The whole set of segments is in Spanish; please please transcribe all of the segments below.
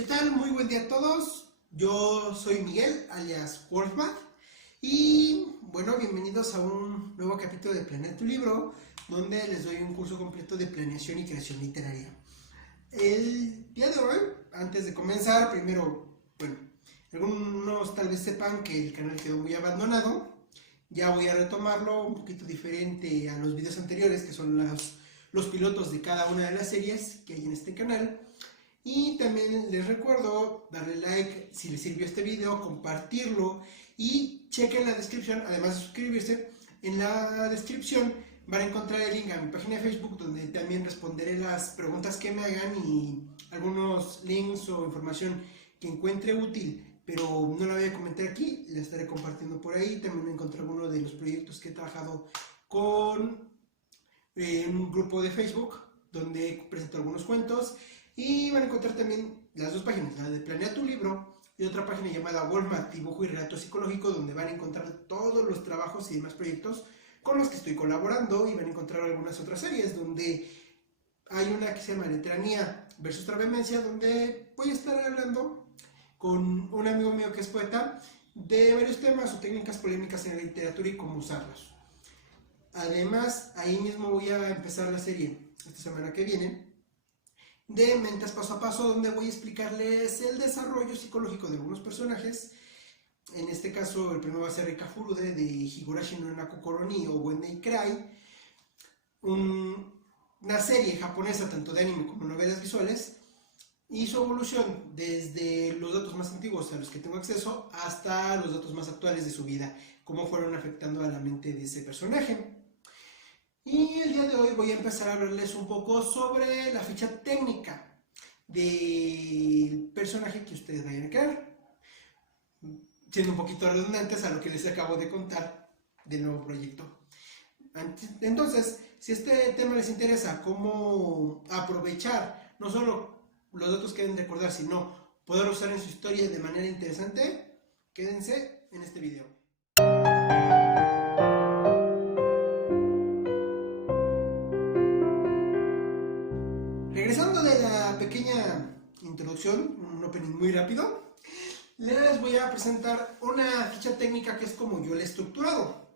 ¿Qué tal? Muy buen día a todos. Yo soy Miguel, alias Wolfman. Y bueno, bienvenidos a un nuevo capítulo de Planea tu Libro, donde les doy un curso completo de planeación y creación literaria. El día de hoy, antes de comenzar, primero, algunos tal vez sepan que el canal quedó muy abandonado. Ya voy a retomarlo un poquito diferente a los videos anteriores, que son los pilotos de cada una de las series que hay en este canal. Y también les recuerdo darle like si les sirvió este video, compartirlo y chequen la descripción, además de suscribirse. En la descripción van a encontrar el link a mi página de Facebook, donde también responderé las preguntas que me hagan y algunos links o información que encuentre útil, pero no la voy a comentar aquí, la estaré compartiendo por ahí. También encontré alguno de los proyectos que he trabajado con un grupo de Facebook, donde presento algunos cuentos. Y van a encontrar también las dos páginas, la de Planea tu Libro y otra página llamada Walmart Dibujo y Relato Psicológico, donde van a encontrar todos los trabajos y demás proyectos con los que estoy colaborando, y van a encontrar algunas otras series, donde hay una que se llama Leteranía versus Travemencia, donde voy a estar hablando con un amigo mío que es poeta de varios temas o técnicas polémicas en la literatura y cómo usarlos. Además, ahí mismo voy a empezar la serie esta semana que viene de Mentes Paso a Paso, donde voy a explicarles el desarrollo psicológico de algunos personajes. En este caso, el primero va a ser Rika Furude, de Higurashi no Naku ni o When They Cry, una serie japonesa tanto de anime como novelas visuales, y su evolución desde los datos más antiguos a los que tengo acceso hasta los datos más actuales de su vida, cómo fueron afectando a la mente de ese personaje. Y el día de hoy voy a empezar a hablarles un poco sobre la ficha técnica del personaje que ustedes vayan a crear, siendo un poquito redundantes a lo que les acabo de contar del nuevo proyecto. Entonces, si este tema les interesa, cómo aprovechar no solo los datos que deben recordar, sino poder usar en su historia de manera interesante, quédense en este video. Regresando de la pequeña introducción, un opening muy rápido, les voy a presentar una ficha técnica que es como yo la he estructurado,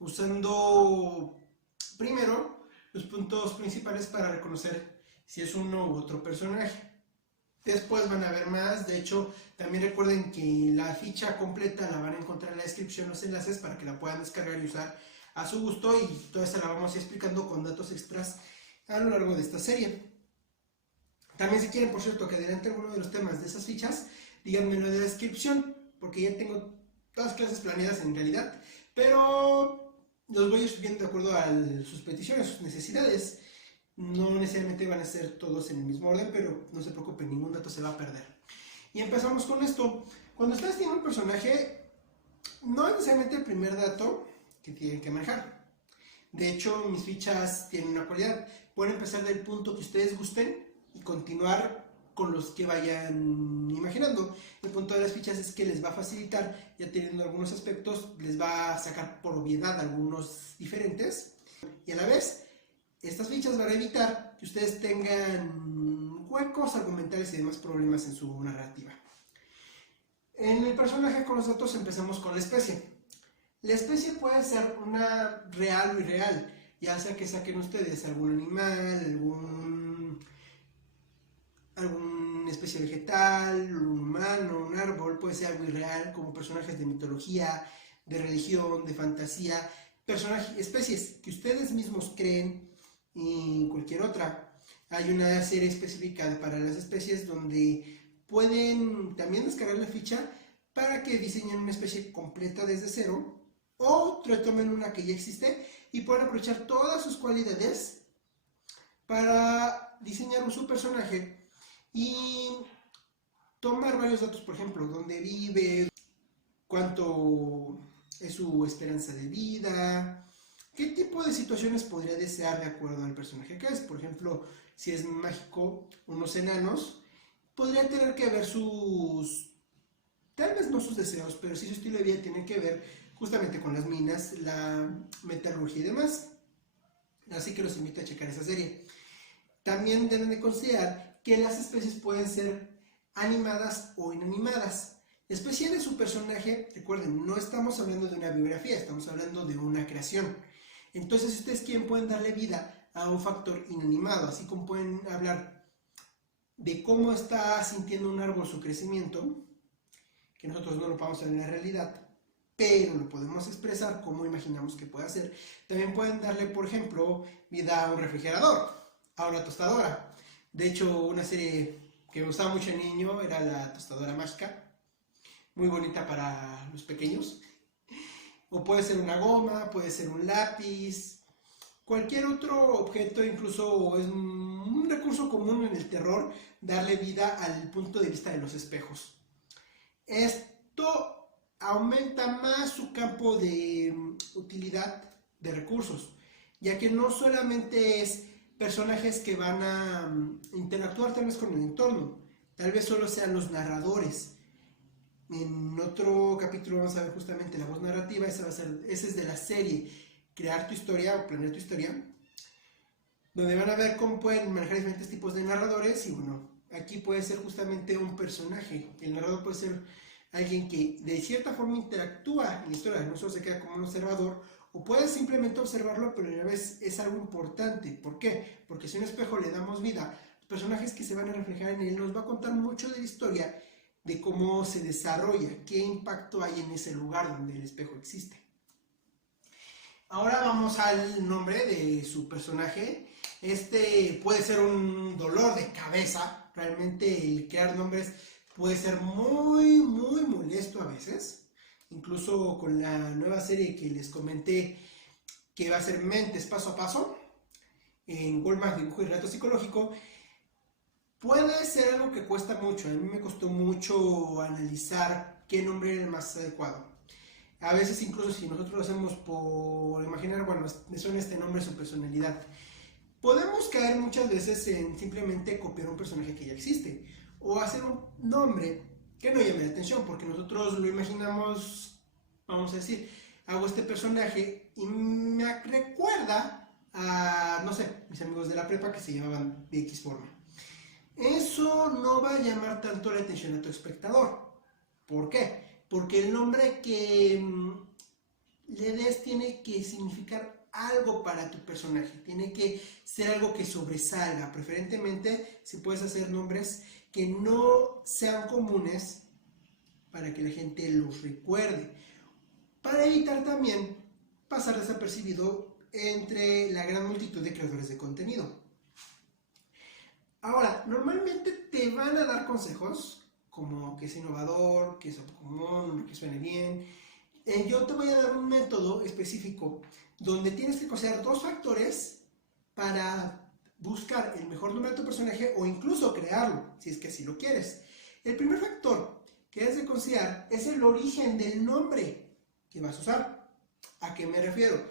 usando primero los puntos principales para reconocer si es uno u otro personaje. Después van a ver más. De hecho, también recuerden que la ficha completa la van a encontrar en la descripción, los enlaces para que la puedan descargar y usar a su gusto, y toda esta la vamos a ir explicando con datos extras a lo largo de esta serie. También, si quieren, por cierto, que adelante alguno de los temas de esas fichas, díganmelo en la descripción, porque ya tengo todas las clases planeadas en realidad, pero los voy a ir subiendo de acuerdo a sus peticiones, sus necesidades. No necesariamente van a ser todos en el mismo orden, pero no se preocupen, ningún dato se va a perder. Y empezamos con esto. Cuando ustedes tienen un personaje, no es necesariamente el primer dato que tienen que manejar. De hecho, mis fichas tienen una cualidad. Pueden empezar del punto que ustedes gusten y continuar con los que vayan imaginando. El punto de las fichas es que les va a facilitar, ya teniendo algunos aspectos, les va a sacar por obviedad algunos diferentes, y a la vez estas fichas van a evitar que ustedes tengan huecos argumentales y demás problemas en su narrativa. En el personaje con los datos empezamos con la especie. La especie puede ser una real o irreal, ya sea que saquen ustedes algún animal, alguna especie vegetal, un humano, un árbol. Puede ser algo irreal, como personajes de mitología, de religión, de fantasía, especies que ustedes mismos creen, y cualquier otra. Hay una serie específica para las especies donde pueden también descargar la ficha para que diseñen una especie completa desde cero, o retomen una que ya existe y puedan aprovechar todas sus cualidades para diseñar su personaje y tomar varios datos, por ejemplo, dónde vive, cuánto es su esperanza de vida, qué tipo de situaciones podría desear de acuerdo al personaje que es. Por ejemplo, si es mágico, unos enanos, podría tener que ver tal vez no sus deseos, pero sí su estilo de vida tiene que ver justamente con las minas, la metalurgia y demás. Así que los invito a checar esa serie. También deben de considerar que las especies pueden ser animadas o inanimadas. La especie de su personaje, recuerden, no estamos hablando de una biografía, estamos hablando de una creación. Entonces ustedes quieren pueden darle vida a un factor inanimado, así como pueden hablar de cómo está sintiendo un árbol su crecimiento, que nosotros no lo podemos ver en la realidad, pero lo podemos expresar como imaginamos que puede ser. También pueden darle, por ejemplo, vida a un refrigerador, a una tostadora. De hecho, una serie que me gustaba mucho de niño era La Tostadora Mágica, muy bonita para los pequeños. O puede ser una goma, puede ser un lápiz, cualquier otro objeto, incluso es un recurso común en el terror, darle vida al punto de vista de los espejos. Esto aumenta más su campo de utilidad de recursos, ya que no solamente es personajes que van a interactuar tal vez con el entorno, tal vez solo sean los narradores. En otro capítulo vamos a ver justamente la voz narrativa, esa es de la serie Crear tu historia o Planear tu historia, donde van a ver cómo pueden manejar diferentes tipos de narradores. Y bueno, aquí puede ser justamente un personaje. El narrador puede ser alguien que de cierta forma interactúa en la historia, no solo se queda como un observador, o puede simplemente observarlo, pero a la vez es algo importante. ¿Por qué? Porque si a un espejo le damos vida, los personajes que se van a reflejar en él nos va a contar mucho de la historia, de cómo se desarrolla, qué impacto hay en ese lugar donde el espejo existe. Ahora vamos al nombre de su personaje. Este puede ser un dolor de cabeza. Realmente el crear nombres puede ser muy molesto a veces. Incluso con la nueva serie que les comenté, que va a ser Mentes Paso a Paso, en Walmart Dibujo y Relato Psicológico, puede ser algo que cuesta mucho. A mí me costó mucho analizar qué nombre era el más adecuado. A veces incluso si nosotros lo hacemos por imaginar, bueno, me suena este nombre, su personalidad, podemos caer muchas veces en simplemente copiar un personaje que ya existe, o hacer un nombre que no llame la atención, porque nosotros lo imaginamos, vamos a decir, hago este personaje y me recuerda a, no sé, mis amigos de la prepa que se llamaban de X forma. Eso no va a llamar tanto la atención a tu espectador. ¿Por qué? Porque el nombre que le des tiene que significar algo para tu personaje, tiene que ser algo que sobresalga. Preferentemente, si puedes hacer nombres que no sean comunes para que la gente los recuerde, para evitar también pasar desapercibido entre la gran multitud de creadores de contenido. Ahora, normalmente te van a dar consejos como que es innovador, que es común, que suene bien. Yo te voy a dar un método específico donde tienes que considerar dos factores para buscar el mejor nombre de tu personaje o incluso crearlo, si es que así lo quieres. El primer factor que debes de considerar es el origen del nombre que vas a usar. ¿A qué me refiero?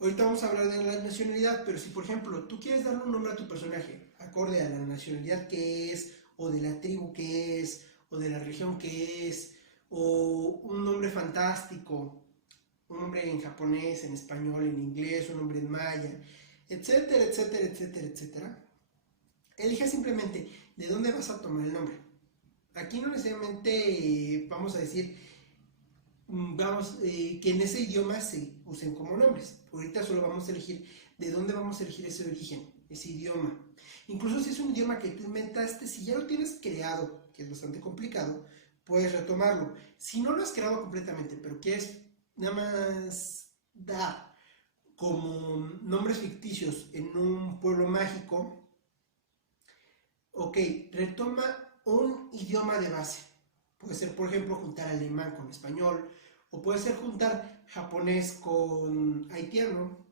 Ahorita vamos a hablar de la nacionalidad, pero si por ejemplo tú quieres darle un nombre a tu personaje acorde a la nacionalidad que es, o de la tribu que es, o de la religión que es, o un nombre fantástico, un nombre en japonés, en español, en inglés, un nombre en maya, etcétera, etcétera, etcétera, etcétera, elija simplemente de dónde vas a tomar el nombre. Aquí no necesariamente vamos a decir que en ese idioma se usen como nombres. Ahorita solo vamos a elegir de dónde vamos a elegir ese origen, ese idioma. Incluso si es un idioma que tú inventaste, si ya lo tienes creado, que es bastante complicado, puedes retomarlo. Si no lo has creado completamente, pero quieres nada más dar como nombres ficticios en un pueblo mágico, ok, retoma un idioma de base. Puede ser, por ejemplo, juntar alemán con español, o puede ser juntar japonés con haitiano,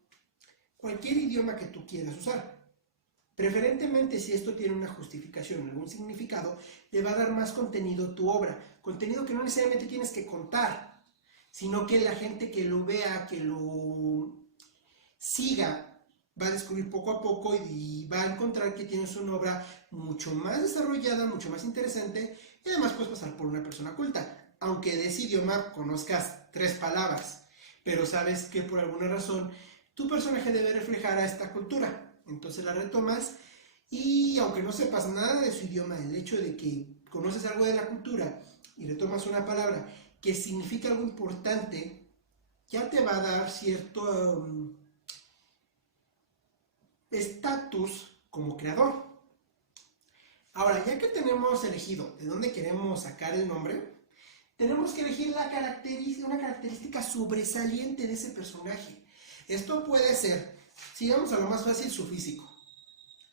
cualquier idioma que tú quieras usar. Preferentemente, si esto tiene una justificación, algún significado, le va a dar más contenido a tu obra. Contenido que no necesariamente tienes que contar, sino que la gente que lo vea, que lo siga, va a descubrir poco a poco y va a encontrar que tienes una obra mucho más desarrollada, mucho más interesante, y además puedes pasar por una persona culta. Aunque de ese idioma conozcas 3 palabras, pero sabes que por alguna razón tu personaje debe reflejar a esta cultura. Entonces la retomas Y aunque no sepas nada de su idioma, el hecho de que conoces algo de la cultura y retomas una palabra que significa algo importante, ya te va a dar cierto estatus como creador. Ahora, ya que tenemos elegido de dónde queremos sacar el nombre, tenemos que elegir una característica sobresaliente de ese personaje. Esto puede ser, si vamos a lo más fácil, su físico.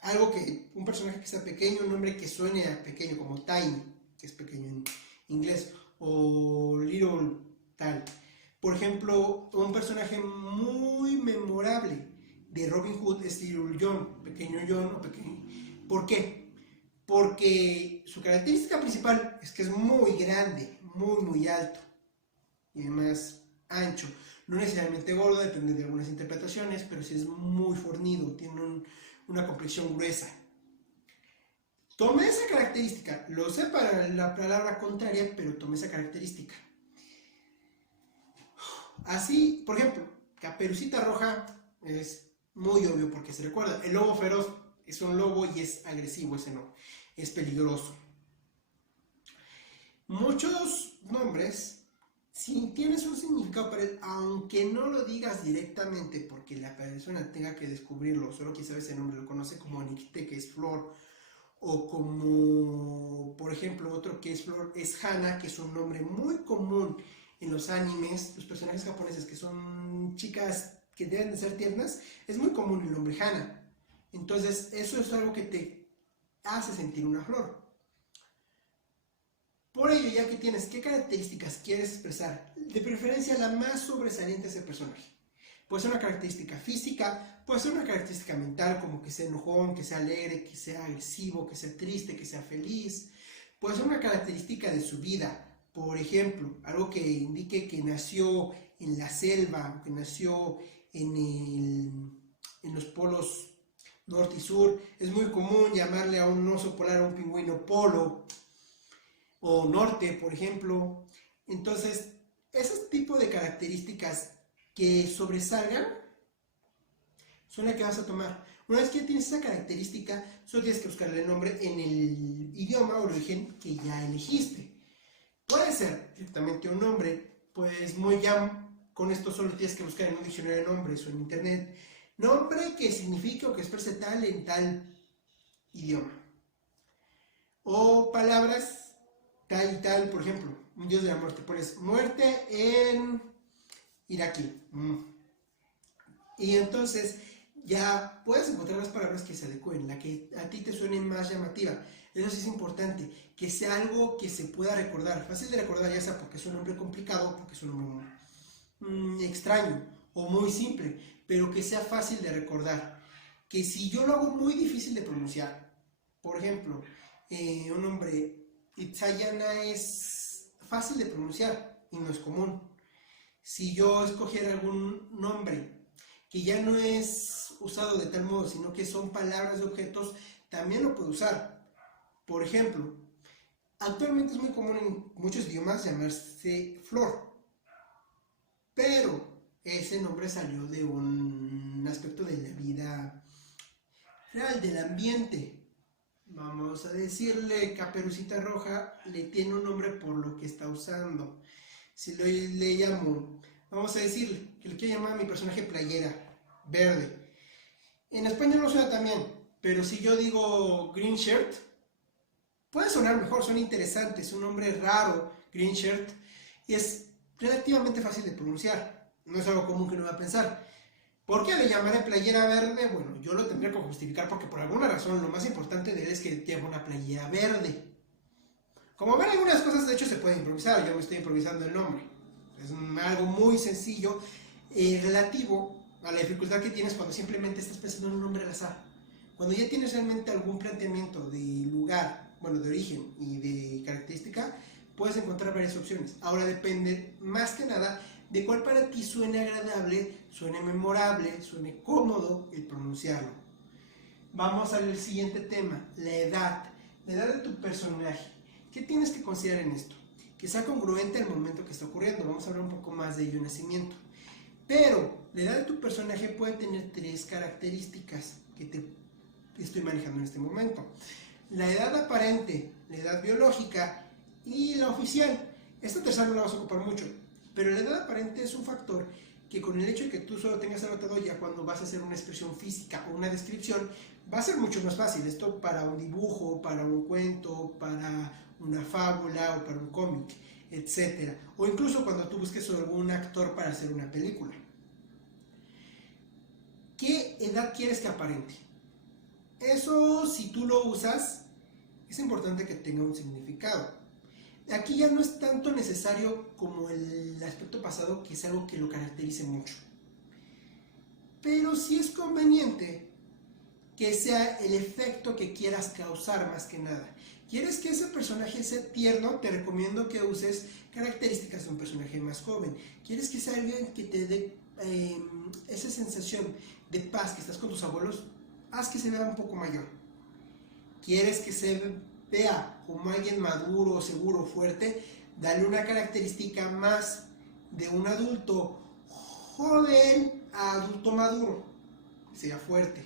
Algo que, un personaje que sea pequeño, un nombre que suene a pequeño, como Tiny, que es pequeño en inglés, o Little tal. Por ejemplo, un personaje muy memorable de Robin Hood es Little John, pequeño John o pequeño. ¿Por qué? Porque su característica principal es que es muy grande, muy alto y además ancho. No necesariamente gordo, depende de algunas interpretaciones, pero sí es muy fornido, tiene una complexión gruesa. Tomé esa característica, lo sé para la palabra contraria, pero tomé esa característica. Así, por ejemplo, Caperucita Roja es muy obvio porque se recuerda. El lobo feroz es un lobo y es agresivo, ese no, es peligroso. Muchos nombres, si tienes un significado para él, aunque no lo digas directamente porque la persona tenga que descubrirlo, solo quien sabe ese nombre lo conoce como Anikite, que es flor, o como, por ejemplo, otro que es flor es Hana, que es un nombre muy común en los animes, los personajes japoneses que son chicas que deben de ser tiernas, es muy común el nombre Hana. Entonces, eso es algo que te hace sentir una flor. Por ello, ya que tienes qué características quieres expresar, de preferencia la más sobresaliente de ese personaje. Puede ser una característica física, puede ser una característica mental, como que sea enojón, que sea alegre, que sea agresivo, que sea triste, que sea feliz. Puede ser una característica de su vida, por ejemplo, algo que indique que nació en la selva, que nació en los polos norte y sur. Es muy común llamarle a un oso polar a un pingüino polo o norte, por ejemplo. Entonces, ese tipo de características que sobresalgan son las que vas a tomar. Una vez que tienes esa característica, solo tienes que buscarle el nombre en el idioma o origen que ya elegiste. Puede ser directamente un nombre, pues muy ya con esto solo tienes que buscar en un diccionario de nombres o en internet. Nombre que signifique o que exprese tal en tal idioma. O palabras tal y tal, por ejemplo, un dios de la muerte. Pones muerte en iraquí. Y entonces ya puedes encontrar las palabras que se adecúen, la que a ti te suene más llamativa. Eso sí es importante, que sea algo que se pueda recordar, fácil de recordar, ya sea porque es un nombre complicado, porque es un nombre extraño o muy simple, pero que sea fácil de recordar. Que si yo lo hago muy difícil de pronunciar, por ejemplo, un nombre Itzayana es fácil de pronunciar y no es común. Si yo escogiera algún nombre que ya no es usado de tal modo, sino que son palabras de objetos, también lo puedo usar. Por ejemplo, actualmente es muy común en muchos idiomas llamarse flor, pero ese nombre salió de un aspecto de la vida real, del ambiente. Vamos a decirle Caperucita Roja, le tiene un nombre por lo que está usando. Si le llamo, vamos a decirle que le quiero llamar a mi personaje Playera Verde. En español no suena tan bien, pero si yo digo Green Shirt, puede sonar mejor, suena interesante, es un nombre raro, Green Shirt, y es relativamente fácil de pronunciar. No es algo común que uno va a pensar. ¿Por qué le llamaré playera verde? Bueno, yo lo tendría que justificar porque por alguna razón lo más importante de él es que lleva una playera verde. Como ven, algunas cosas de hecho se pueden improvisar, yo me estoy improvisando el nombre. Es algo muy sencillo, relativo a la dificultad que tienes cuando simplemente estás pensando en un nombre al azar. Cuando ya tienes realmente algún planteamiento de lugar, bueno, de origen y de característica, puedes encontrar varias opciones. Ahora depende más que nada de cuál para ti suene agradable, suene memorable, suene cómodo el pronunciarlo. Vamos al siguiente tema, la edad de tu personaje. ¿Qué tienes que considerar en esto? Que sea congruente al momento que está ocurriendo. Vamos a hablar un poco más de ello en nacimiento. Pero la edad de tu personaje puede tener 3 características que te estoy manejando en este momento. La edad aparente, la edad biológica y la oficial. Esta tercera no la vas a ocupar mucho, pero la edad aparente es un factor que con el hecho de que tú solo tengas anotado, ya cuando vas a hacer una expresión física o una descripción, va a ser mucho más fácil. Esto para un dibujo, para un cuento, para una fábula o para un cómic, etcétera. O incluso cuando tú busques algún actor para hacer una película. ¿Qué edad quieres que aparente? Eso, si tú lo usas, es importante que tenga un significado. Aquí ya no es tanto necesario como el aspecto pasado, que es algo que lo caracterice mucho. Pero sí es conveniente que sea el efecto que quieras causar más que nada. ¿Quieres que ese personaje sea tierno? Te recomiendo que uses características de un personaje más joven. ¿Quieres que sea alguien que te dé esa sensación de paz, que estás con tus abuelos? Haz que se vea un poco mayor. ¿Quieres que se vea como alguien maduro, seguro, fuerte? Dale una característica más de un adulto joven a adulto maduro, que sea fuerte.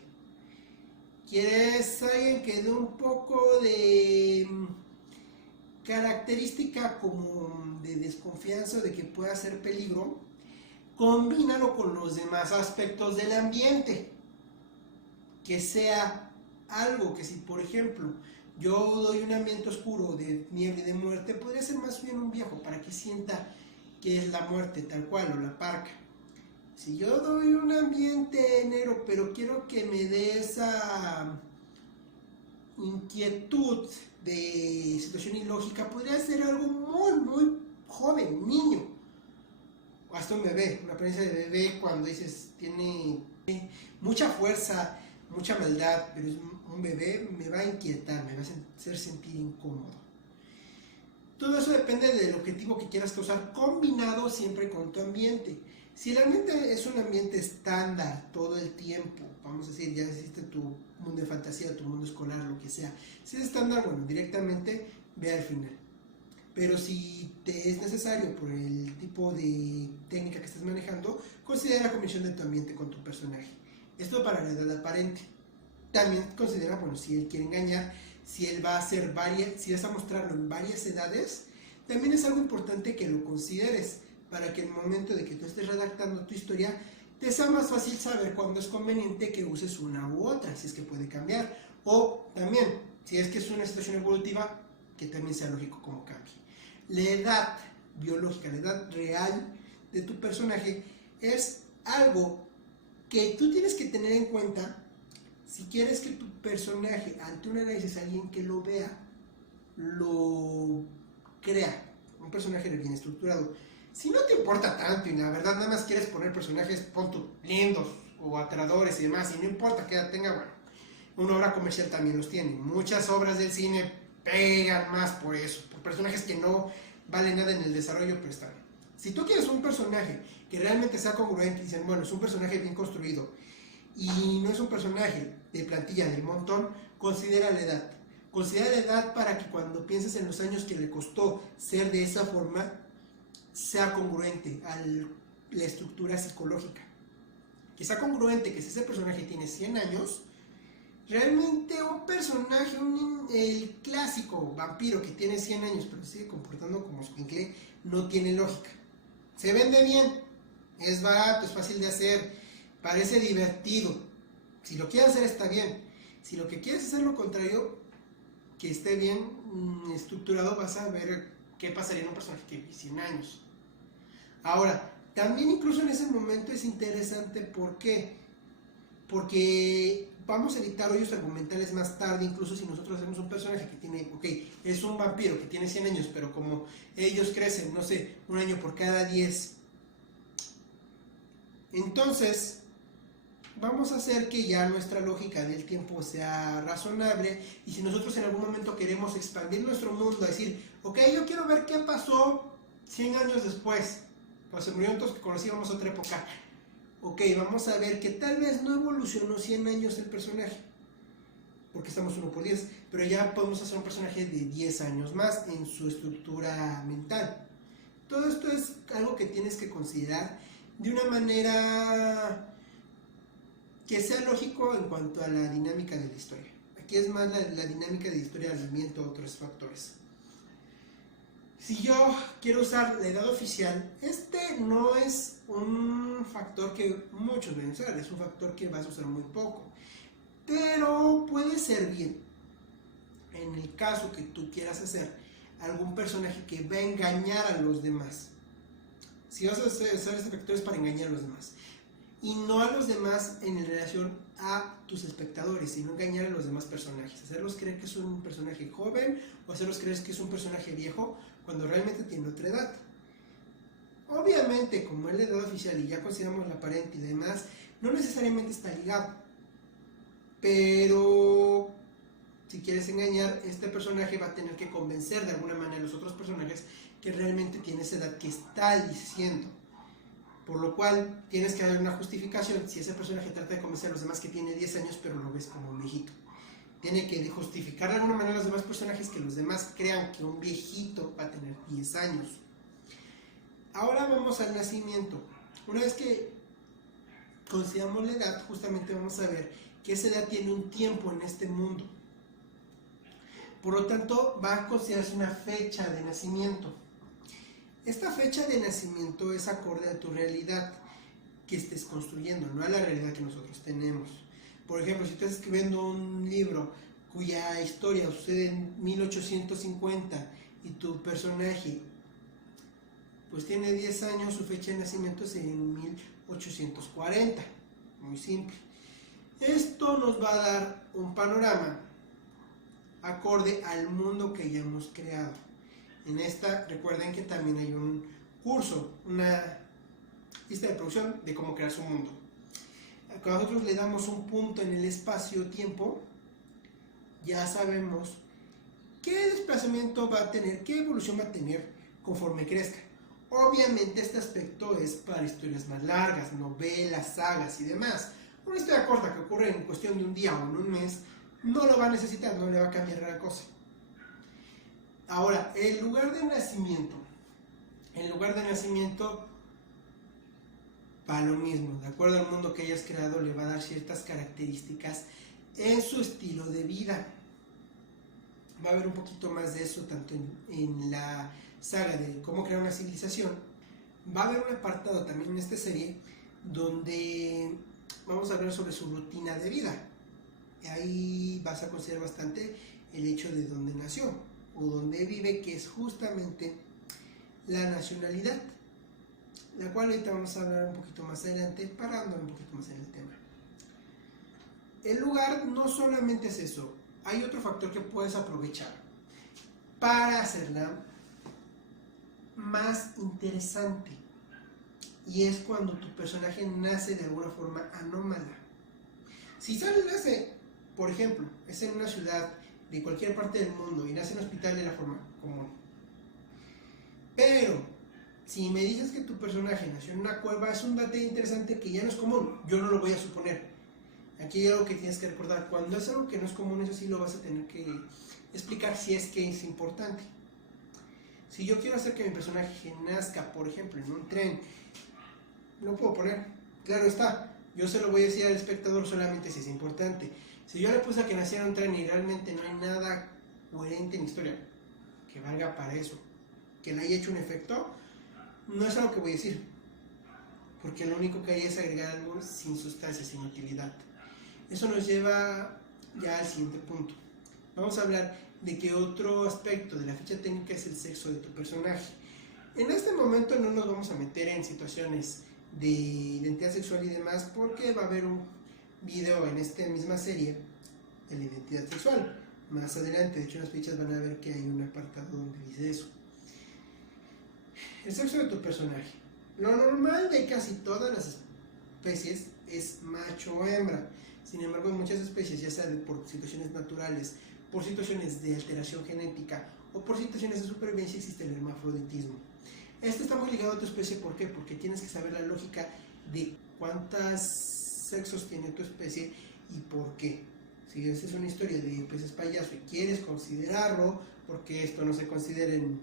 ¿Quieres alguien que dé un poco de característica como de desconfianza, de que pueda ser peligro? Combínalo con los demás aspectos del ambiente. Que sea algo que si, por ejemplo, yo doy un ambiente oscuro de niebla y de muerte, podría ser más bien un viejo para que sienta que es la muerte tal cual, o la parca. Si yo doy un ambiente negro, pero quiero que me dé esa inquietud de situación ilógica, podría ser algo muy joven, niño. O hasta un bebé, una apariencia de bebé cuando dices tiene mucha fuerza, mucha maldad, pero es un bebé, me va a inquietar, me va a hacer sentir incómodo. Todo eso depende del objetivo que quieras causar, combinado siempre con tu ambiente. Si el ambiente es un ambiente estándar todo el tiempo, vamos a decir, ya existe tu mundo de fantasía, tu mundo escolar, lo que sea. Si es estándar, bueno, directamente ve al final. Pero si te es necesario por el tipo de técnica que estés manejando, considera la combinación de tu ambiente con tu personaje. Esto para la edad aparente. También considera, bueno, si él quiere engañar, si él va a hacer si vas a mostrarlo en varias edades, también es algo importante que lo consideres, para que en el momento de que tú estés redactando tu historia, te sea más fácil saber cuándo es conveniente que uses una u otra, si es que puede cambiar. O también, si es que es una situación evolutiva, que también sea lógico cómo cambie. La edad biológica, la edad real de tu personaje es algo que tú tienes que tener en cuenta si quieres que tu personaje, ante un análisis, alguien que lo vea, lo crea, un personaje bien estructurado. Si no te importa tanto y la verdad nada más quieres poner personajes, lindos o aterradores y demás, y no importa que edad tenga, bueno, una obra comercial también los tiene. Muchas obras del cine pegan más por eso, por personajes que no valen nada en el desarrollo, pero están. Si tú quieres un personaje que realmente sea congruente y dicen, bueno, es un personaje bien construido y no es un personaje de plantilla del montón, considera la edad. Considera la edad para que cuando pienses en los años que le costó ser de esa forma, sea congruente a la estructura psicológica. Que sea congruente que si ese personaje tiene 100 años, realmente un personaje, el clásico vampiro que tiene 100 años pero sigue comportando como escuincle, no tiene lógica. Se vende bien, es barato, es fácil de hacer, parece divertido. Si lo quieres hacer está bien. Si lo que quieres es hacer lo contrario, que esté bien estructurado, vas a ver qué pasaría en un personaje que tiene 100 años. Ahora, también incluso en ese momento es interesante, ¿por qué? Porque vamos a editar hoyos argumentales más tarde, incluso si nosotros hacemos un personaje que tiene, es un vampiro que tiene 100 años, pero como ellos crecen, no sé, un año por cada 10. Entonces, vamos a hacer que ya nuestra lógica del tiempo sea razonable, y si nosotros en algún momento queremos expandir nuestro mundo, decir, yo quiero ver qué pasó 100 años después, pues se murieron todos que conocíamos otra época. Vamos a ver que tal vez no evolucionó 100 años el personaje, porque estamos 1 por 10, pero ya podemos hacer un personaje de 10 años más en su estructura mental. Todo esto es algo que tienes que considerar de una manera que sea lógico en cuanto a la dinámica de la historia. Aquí es más la dinámica de historia de aliento a otros factores. Si yo quiero usar la edad oficial, este no es un factor que muchos van a usar, es un factor que vas a usar muy poco, pero puede servir en el caso que tú quieras hacer algún personaje que va a engañar a los demás. Si vas a usar este factor es para engañar a los demás, y no a los demás en relación a tus espectadores, sino engañar a los demás personajes, hacerlos creer que es un personaje joven o hacerlos creer que es un personaje viejo cuando realmente tiene otra edad. Obviamente, como es la edad oficial y ya consideramos la aparente y demás, no necesariamente está ligado, pero si quieres engañar, este personaje va a tener que convencer de alguna manera a los otros personajes que realmente tiene esa edad que está diciendo. Por lo cual tienes que dar una justificación. Si ese personaje trata de convencer a los demás que tiene 10 años, pero lo ves como un viejito, tiene que justificar de alguna manera a los demás personajes que los demás crean que un viejito va a tener 10 años. Ahora vamos al nacimiento. Una vez que consideramos la edad, justamente vamos a ver que esa edad tiene un tiempo en este mundo. Por lo tanto, va a considerarse una fecha de nacimiento. Esta fecha de nacimiento es acorde a tu realidad que estés construyendo, no a la realidad que nosotros tenemos. Por ejemplo, si estás escribiendo un libro cuya historia sucede en 1850 y tu personaje pues tiene 10 años, su fecha de nacimiento es en 1840. Muy simple. Esto nos va a dar un panorama acorde al mundo que ya hemos creado. En esta, recuerden que también hay un curso, una lista de producción de cómo crear su mundo. Cuando nosotros le damos un punto en el espacio-tiempo, ya sabemos qué desplazamiento va a tener, qué evolución va a tener conforme crezca. Obviamente este aspecto es para historias más largas, novelas, sagas y demás. Una historia corta que ocurre en cuestión de un día o en un mes, no lo va a necesitar, no le va a cambiar gran cosa. Ahora, el lugar de nacimiento va lo mismo, de acuerdo al mundo que hayas creado, le va a dar ciertas características en su estilo de vida. Va a haber un poquito más de eso tanto en la saga de cómo crear una civilización. Va a haber un apartado también en esta serie donde vamos a hablar sobre su rutina de vida. Ahí vas a considerar bastante el hecho de dónde nació o dónde vive, que es justamente la nacionalidad, la cual ahorita vamos a hablar un poquito más adelante para andar un poquito más en el tema. El lugar no solamente es eso, hay otro factor que puedes aprovechar para hacerla más interesante, y es cuando tu personaje nace de alguna forma anómala. Si nace, por ejemplo, es en una ciudad de cualquier parte del mundo y nace en un hospital de la forma común, pero si me dices que tu personaje nació en una cueva, es un dato interesante que ya no es común, yo no lo voy a suponer. Aquí hay algo que tienes que recordar, cuando es algo que no es común, eso sí lo vas a tener que explicar si es que es importante. Si yo quiero hacer que mi personaje nazca, por ejemplo, en un tren, lo puedo poner, claro está, yo se lo voy a decir al espectador solamente si es importante. Si yo le puse a que naciera en un tren y realmente no hay nada coherente en la historia que valga para eso, que le haya hecho un efecto, no es algo que voy a decir, porque lo único que hay es agregar algo sin sustancia, sin utilidad. Eso nos lleva ya al siguiente punto. Vamos a hablar de que otro aspecto de la ficha técnica es el sexo de tu personaje. En este momento no nos vamos a meter en situaciones de identidad sexual y demás, porque va a haber un video en esta misma serie de la identidad sexual más adelante. De hecho, en las fichas van a ver que hay un apartado donde dice eso. El sexo de tu personaje. Lo normal de casi todas las especies es macho o hembra. Sin embargo, en muchas especies, ya sea por situaciones naturales, por situaciones de alteración genética o por situaciones de supervivencia, existe el hermafroditismo. Este está muy ligado a tu especie, ¿por qué? Porque tienes que saber la lógica de cuántos sexos tiene tu especie y por qué. Si esta es una historia de peces payaso y quieres considerarlo, porque esto no se considera en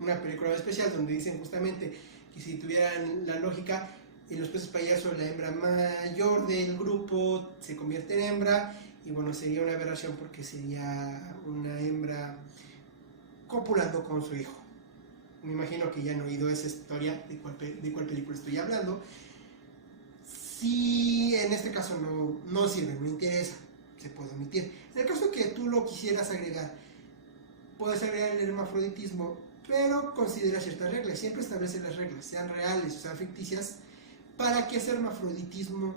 una película especial donde dicen justamente que si tuvieran la lógica, En los peces payaso la hembra mayor del grupo se convierte en hembra y bueno, sería una aberración porque sería una hembra copulando con su hijo. Me imagino que ya han oído esa historia de cuál película estoy hablando. Si en este caso no sirve, no interesa, se puede omitir. En el caso que tú lo quisieras agregar, puedes agregar el hermafroditismo, pero considera ciertas reglas. Siempre establece las reglas, sean reales o sean ficticias, para que ese hermafroditismo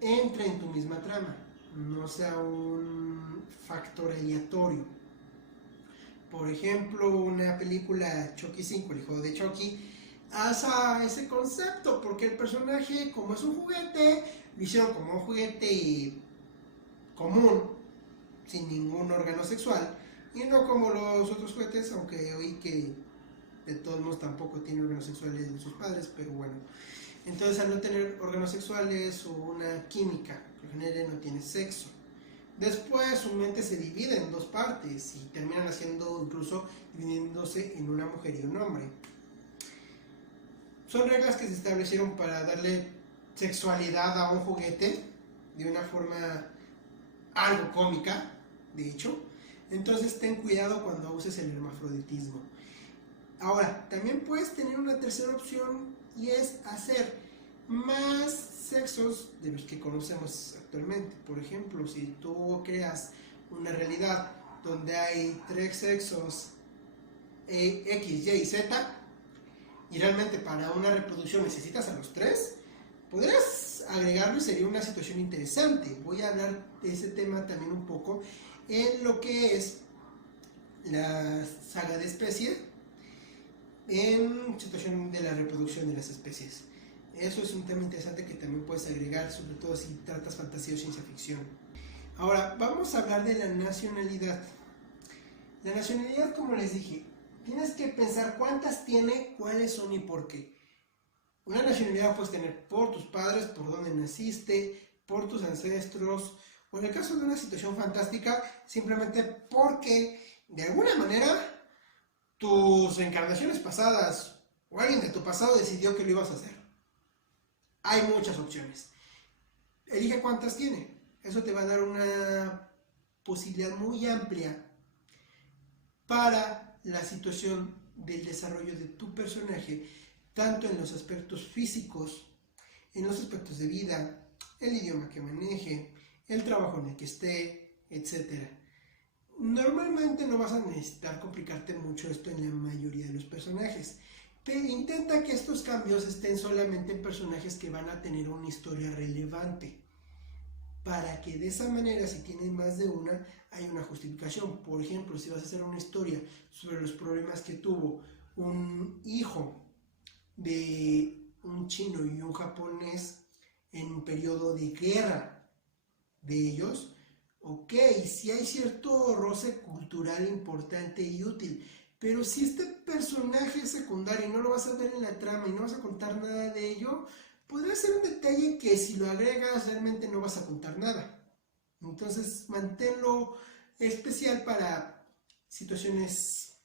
entre en tu misma trama, no sea un factor aleatorio. Por ejemplo, una película Chucky 5, el hijo de Chucky, hace ese concepto, porque el personaje, como es un juguete, lo hicieron como un juguete común, sin ningún órgano sexual, y no como los otros juguetes, aunque oí que de todos modos tampoco tiene órganos sexuales de sus padres, pero bueno. Entonces, al no tener órganos sexuales o una química que genere, no tiene sexo. Después su mente se divide en dos partes y terminan haciendo, incluso dividiéndose en una mujer y un hombre. Son reglas que se establecieron para darle sexualidad a un juguete de una forma algo cómica, de hecho. Entonces ten cuidado cuando uses el hermafroditismo. Ahora, también puedes tener una tercera opción y es hacer más sexos de los que conocemos actualmente. Por ejemplo, si tú creas una realidad donde hay 3 sexos X, Y y Z, y realmente para una reproducción necesitas a los 3, podrías agregarlo y sería una situación interesante. Voy a hablar de ese tema también un poco en lo que es la saga de especie, en situación de la reproducción de las especies. Eso es un tema interesante que también puedes agregar, sobre todo si tratas fantasía o ciencia ficción. Ahora, vamos a hablar de la nacionalidad. La nacionalidad, como les dije, tienes que pensar cuántas tiene, cuáles son y por qué. Una nacionalidad puedes tener por tus padres, por dónde naciste, por tus ancestros, o en el caso de una situación fantástica, simplemente porque de alguna manera tus encarnaciones pasadas o alguien de tu pasado decidió que lo ibas a hacer. Hay muchas opciones. Elige cuántas tiene. Eso te va a dar una posibilidad muy amplia para la situación del desarrollo de tu personaje, tanto en los aspectos físicos, en los aspectos de vida, el idioma que maneje, el trabajo en el que esté, etc. Normalmente no vas a necesitar complicarte mucho esto en la mayoría de los personajes, pero intenta que estos cambios estén solamente en personajes que van a tener una historia relevante, para que de esa manera, si tienen más de una, hay una justificación. Por ejemplo, si vas a hacer una historia sobre los problemas que tuvo un hijo de un chino y un japonés en un periodo de guerra de ellos, ok, sí hay cierto roce cultural importante y útil, pero si este personaje es secundario y no lo vas a ver en la trama y no vas a contar nada de ello, podría ser un detalle que si lo agregas realmente no vas a contar nada. Entonces manténlo especial para situaciones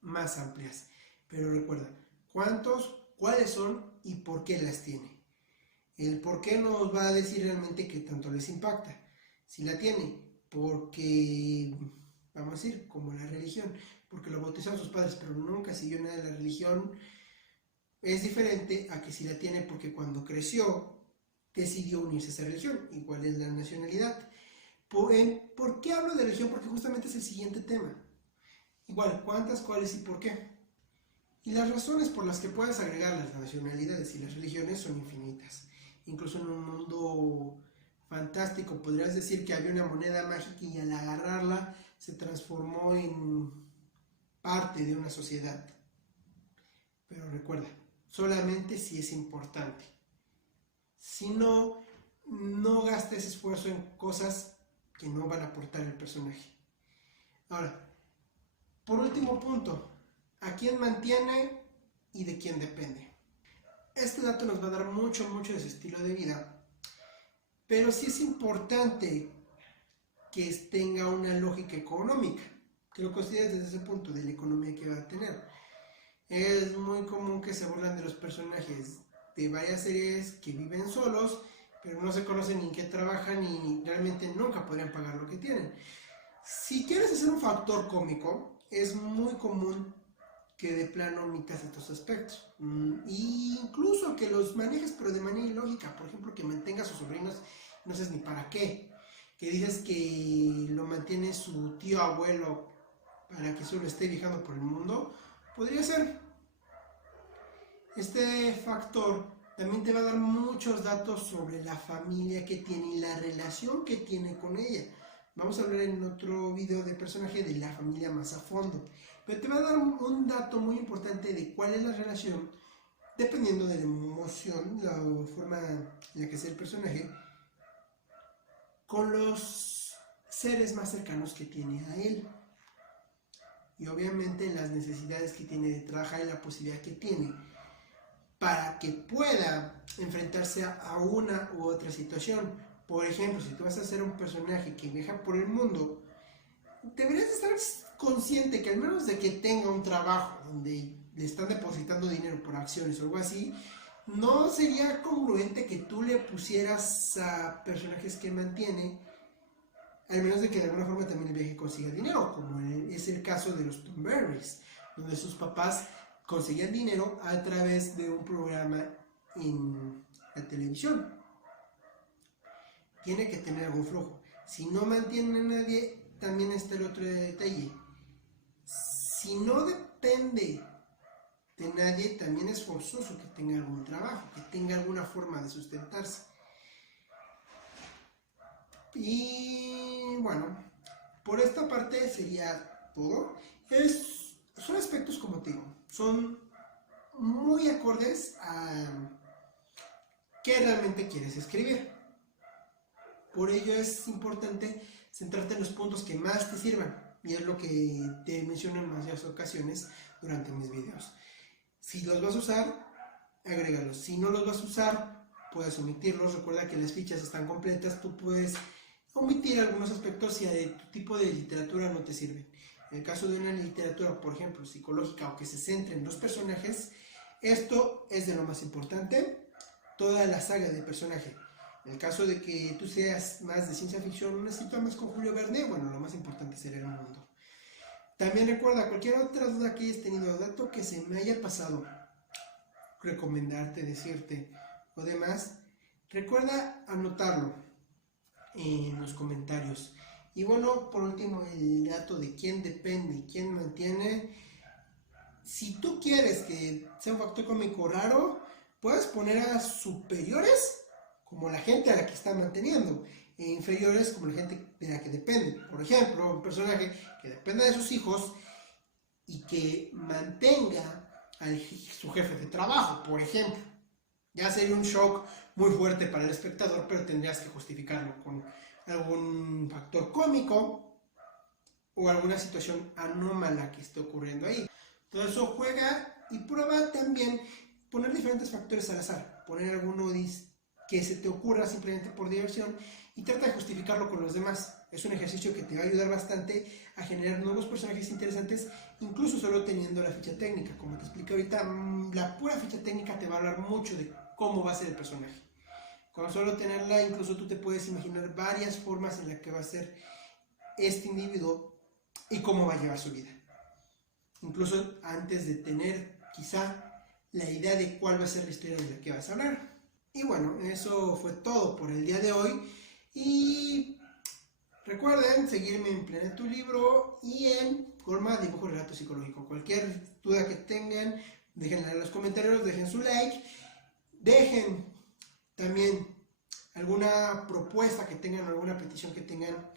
más amplias. Pero recuerda, ¿cuántos, cuáles son y por qué las tiene? El por qué nos va a decir realmente qué tanto les impacta. Si la tiene porque, vamos a decir, como la religión, porque lo bautizaron sus padres pero nunca siguió nada de la religión, es diferente a que si la tiene porque cuando creció decidió unirse a esa religión. Igual es la nacionalidad. ¿Por qué hablo de religión? Porque justamente es el siguiente tema. Igual, ¿cuántas, cuáles y por qué? Y las razones por las que puedes agregar las nacionalidades y las religiones son infinitas. Incluso en un mundo fantástico podrías decir que había una moneda mágica y al agarrarla se transformó en parte de una sociedad. Pero recuerda, solamente si es importante. Si no, no gastes esfuerzo en cosas que no van a aportar el personaje. Ahora, por último punto, ¿a quién mantiene y de quién depende? Este dato nos va a dar mucho de su estilo de vida, pero sí es importante que tenga una lógica económica, que lo consideres desde ese punto de la economía que va a tener. Es muy común que se burlan de los personajes de varias series que viven solos, pero no se conocen ni en qué trabajan y realmente nunca podrían pagar lo que tienen. Si quieres hacer un factor cómico, es muy común que de plano omitas estos aspectos. Y incluso que los manejes, pero de manera ilógica. Por ejemplo, que mantenga a sus sobrinos, no sabes ni para qué. Que dices que lo mantiene su tío abuelo para que solo esté viajando por el mundo. Podría ser. Este factor también te va a dar muchos datos sobre la familia que tiene y la relación que tiene con ella. Vamos a hablar en otro video de personaje de la familia más a fondo. Pero te va a dar un dato muy importante de cuál es la relación, dependiendo de la emoción, la forma en la que es el personaje, con los seres más cercanos que tiene a él. Y obviamente las necesidades que tiene de trabajar y la posibilidad que tiene para que pueda enfrentarse a una u otra situación. Por ejemplo, si tú vas a ser un personaje que viaja por el mundo, deberías estar consciente que al menos de que tenga un trabajo donde le están depositando dinero por acciones o algo así, no sería congruente que tú le pusieras a personajes que mantiene, al menos de que de alguna forma también el viaje consiga dinero, como es el caso de los Thornberrys, donde sus papás conseguían dinero a través de un programa en la televisión. Tiene que tener algún flujo. Si no mantiene a nadie, también está el otro detalle. Si no depende de nadie, también es forzoso que tenga algún trabajo, que tenga alguna forma de sustentarse. Y bueno, por esta parte sería todo. Son aspectos, como te digo, son muy acordes a qué realmente quieres escribir. Por ello es importante centrarte en los puntos que más te sirvan, y es lo que te menciono en varias ocasiones durante mis videos. Si los vas a usar, agrégalos. Si no los vas a usar, puedes omitirlos. Recuerda que las fichas están completas, tú puedes omitir algunos aspectos si a tu tipo de literatura no te sirven. En el caso de una literatura, por ejemplo, psicológica o que se centre en los personajes, esto es de lo más importante, toda la saga de personaje. En el caso de que tú seas más de ciencia ficción, una cita más con Julio Verne, bueno, lo más importante será el mundo. También recuerda, cualquier otra duda que hayas tenido, dato que se me haya pasado, recomendarte, decirte o demás, recuerda anotarlo en los comentarios. Y bueno, por último, el dato de quién depende y quién mantiene. Si tú quieres que sea un factor cómico raro, puedes poner a superiores como la gente a la que está manteniendo, e inferiores como la gente de la que depende. Por ejemplo, un personaje que dependa de sus hijos y que mantenga a su jefe de trabajo, por ejemplo. Ya sería un shock muy fuerte para el espectador, pero tendrías que justificarlo con algún factor cómico o alguna situación anómala que esté ocurriendo ahí. Todo eso juega y prueba también poner diferentes factores al azar, poner alguno que se te ocurra simplemente por diversión y trata de justificarlo con los demás. Es un ejercicio que te va a ayudar bastante a generar nuevos personajes interesantes, incluso solo teniendo la ficha técnica. Como te expliqué ahorita, la pura ficha técnica te va a hablar mucho de cómo va a ser el personaje. Con solo tenerla, incluso tú te puedes imaginar varias formas en las que va a ser este individuo y cómo va a llevar su vida. Incluso antes de tener quizá la idea de cuál va a ser la historia de la que vas a hablar. Y bueno, eso fue todo por el día de hoy. Y recuerden seguirme en Planea tu Libro y en Gorma Dibujo Relato Psicológico. Cualquier duda que tengan, déjenla en los comentarios, dejen su like, dejen también alguna propuesta que tengan, alguna petición que tengan,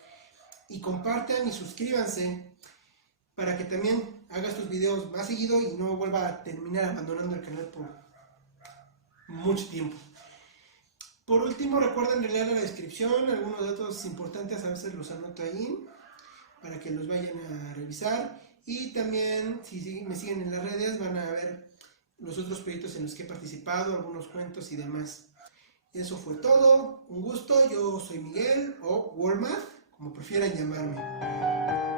y compartan y suscríbanse para que también haga estos videos más seguido y no vuelva a terminar abandonando el canal por mucho tiempo. Por último, recuerden leer la descripción, algunos datos importantes a veces los anoto ahí para que los vayan a revisar, y también si me siguen en las redes van a ver los otros proyectos en los que he participado, algunos cuentos y demás. Eso fue todo, un gusto, yo soy Miguel o Walmart, como prefieran llamarme.